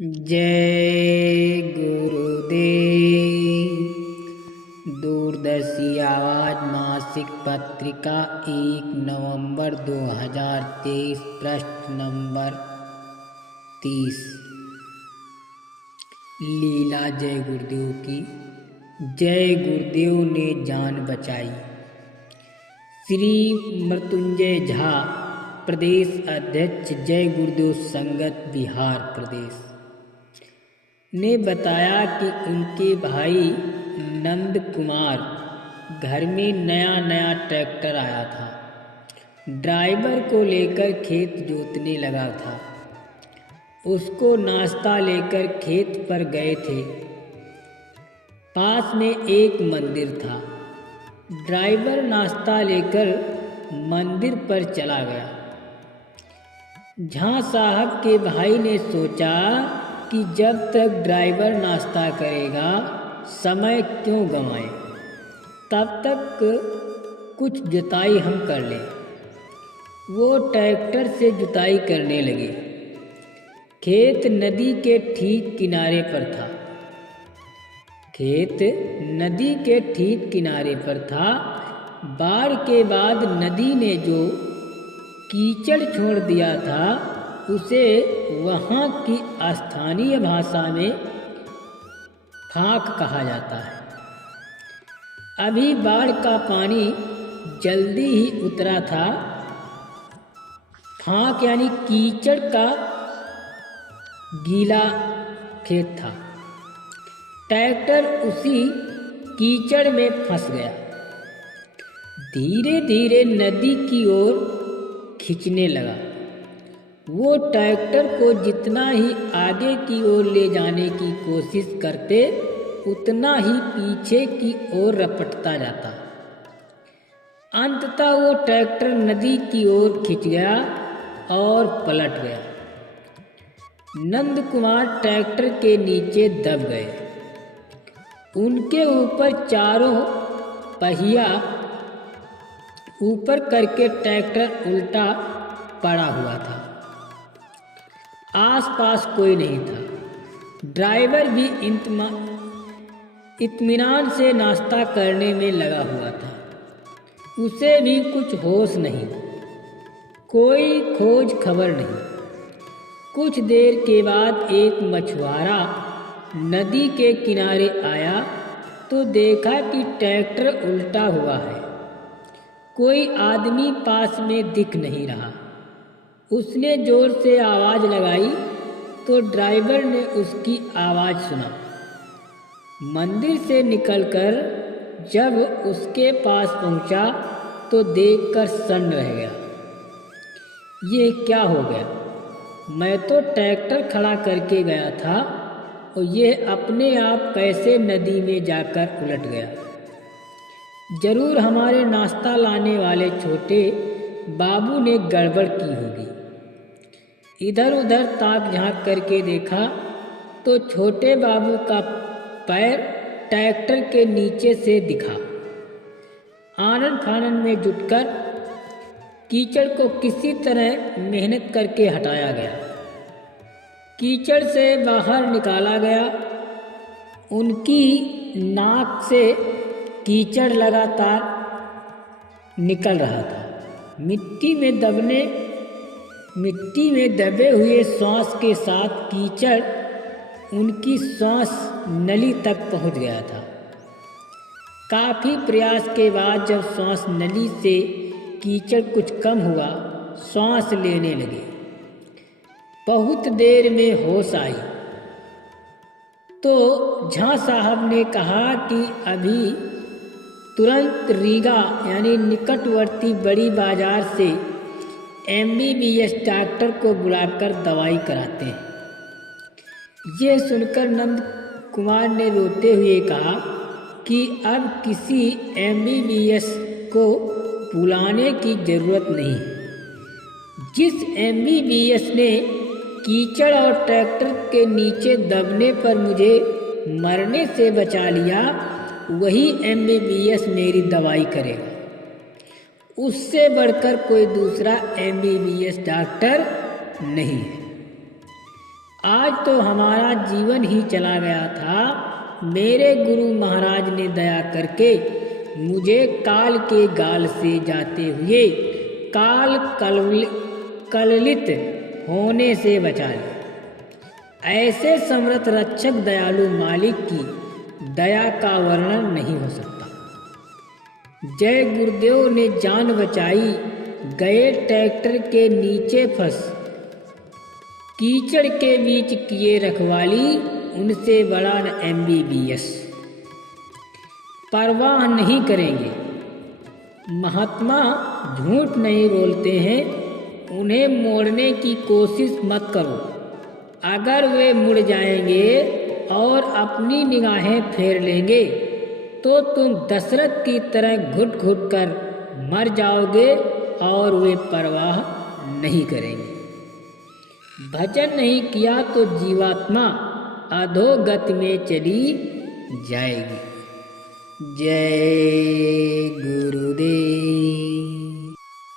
जय गुरुदेव। दूरदर्शी आवाज मासिक पत्रिका 1 नवंबर 2023, पृष्ठ नंबर 30। लीला जय गुरुदेव की। जय गुरुदेव ने जान बचाई। श्री मृत्युंजय झा, प्रदेश अध्यक्ष, जय गुरुदेव संगत, बिहार प्रदेश, ने बताया कि उनके भाई नंद कुमार घर में नया ट्रैक्टर आया था। ड्राइवर को लेकर खेत जोतने लगा था। उसको नाश्ता लेकर खेत पर गए थे। पास में एक मंदिर था। ड्राइवर नाश्ता लेकर मंदिर पर चला गया। झा साहब के भाई ने सोचा कि जब तक ड्राइवर नाश्ता करेगा समय क्यों गंवाएं, तब तक कुछ जुताई हम कर लें। वो ट्रैक्टर से जुताई करने लगे। खेत नदी के ठीक किनारे पर था। बाढ़ के बाद नदी ने जो कीचड़ छोड़ दिया था उसे वहाँ की स्थानीय भाषा में फाक कहा जाता है। अभी बाढ़ का पानी जल्दी ही उतरा था। फाक यानी कीचड़ का गीला खेत था। ट्रैक्टर उसी कीचड़ में फंस गया। धीरे धीरे नदी की ओर खींचने लगा। वो ट्रैक्टर को जितना ही आगे की ओर ले जाने की कोशिश करते उतना ही पीछे की ओर रपटता जाता। अंततः वो ट्रैक्टर नदी की ओर खिंच गया और पलट गया। नंद कुमार ट्रैक्टर के नीचे दब गए। उनके ऊपर चारों पहिया ऊपर करके ट्रैक्टर उल्टा पड़ा हुआ था। आसपास कोई नहीं था। ड्राइवर भी इत्मीनान से नाश्ता करने में लगा हुआ था। उसे भी कुछ होश नहीं, कोई खोज खबर नहीं। कुछ देर के बाद एक मछुआरा नदी के किनारे आया तो देखा कि ट्रैक्टर उल्टा हुआ है। कोई आदमी पास में दिख नहीं रहा। उसने जोर से आवाज़ लगाई तो ड्राइवर ने उसकी आवाज़ सुना। मंदिर से निकलकर जब उसके पास पहुंचा तो देखकर सन्न रह गया। ये क्या हो गया? मैं तो ट्रैक्टर खड़ा करके गया था और ये अपने आप कैसे नदी में जाकर उलट गया? जरूर हमारे नाश्ता लाने वाले छोटे बाबू ने गड़बड़ की होगी। इधर उधर ताक झांक करके देखा तो छोटे बाबू का पैर ट्रैक्टर के नीचे से दिखा। आनन फानन में जुटकर कीचड़ को किसी तरह मेहनत करके हटाया गया। कीचड़ से बाहर निकाला गया। उनकी नाक से कीचड़ लगातार निकल रहा था। मिट्टी में दबे हुए श्वास के साथ कीचड़ उनकी श्वास नली तक पहुंच गया था। काफी प्रयास के बाद जब श्वास नली से कीचड़ कुछ कम हुआ, श्वास लेने लगे। बहुत देर में होश आई तो झा साहब ने कहा कि अभी तुरंत रीगा यानी निकटवर्ती बड़ी बाजार से MBBS डॉक्टर को बुलाकर दवाई कराते हैं। ये सुनकर नंद कुमार ने रोते हुए कहा कि अब किसी MBBS को बुलाने की जरूरत नहीं। जिस MBBS ने कीचड़ और ट्रैक्टर के नीचे दबने पर मुझे मरने से बचा लिया, वही MBBS मेरी दवाई करेगा। उससे बढ़कर कोई दूसरा MBBS डॉक्टर नहीं है। आज तो हमारा जीवन ही चला गया था। मेरे गुरु महाराज ने दया करके मुझे काल के गाल से जाते हुए काल कललित होने से बचा लिया। ऐसे समर्थ रक्षक दयालु मालिक की दया का वर्णन नहीं हो सकता। जय गुरुदेव ने जान बचाई, गए ट्रैक्टर के नीचे फंस, कीचड़ के बीच किए रखवाली, उनसे बड़ा न MBBS। परवाह नहीं करेंगे। महात्मा झूठ नहीं बोलते हैं, उन्हें मोड़ने की कोशिश मत करो। अगर वे मुड़ जाएंगे और अपनी निगाहें फेर लेंगे तो तुम दशरथ की तरह घुट घुट कर मर जाओगे और वे परवाह नहीं करेंगे। भजन नहीं किया तो जीवात्मा अधोगति में चली जाएगी। जय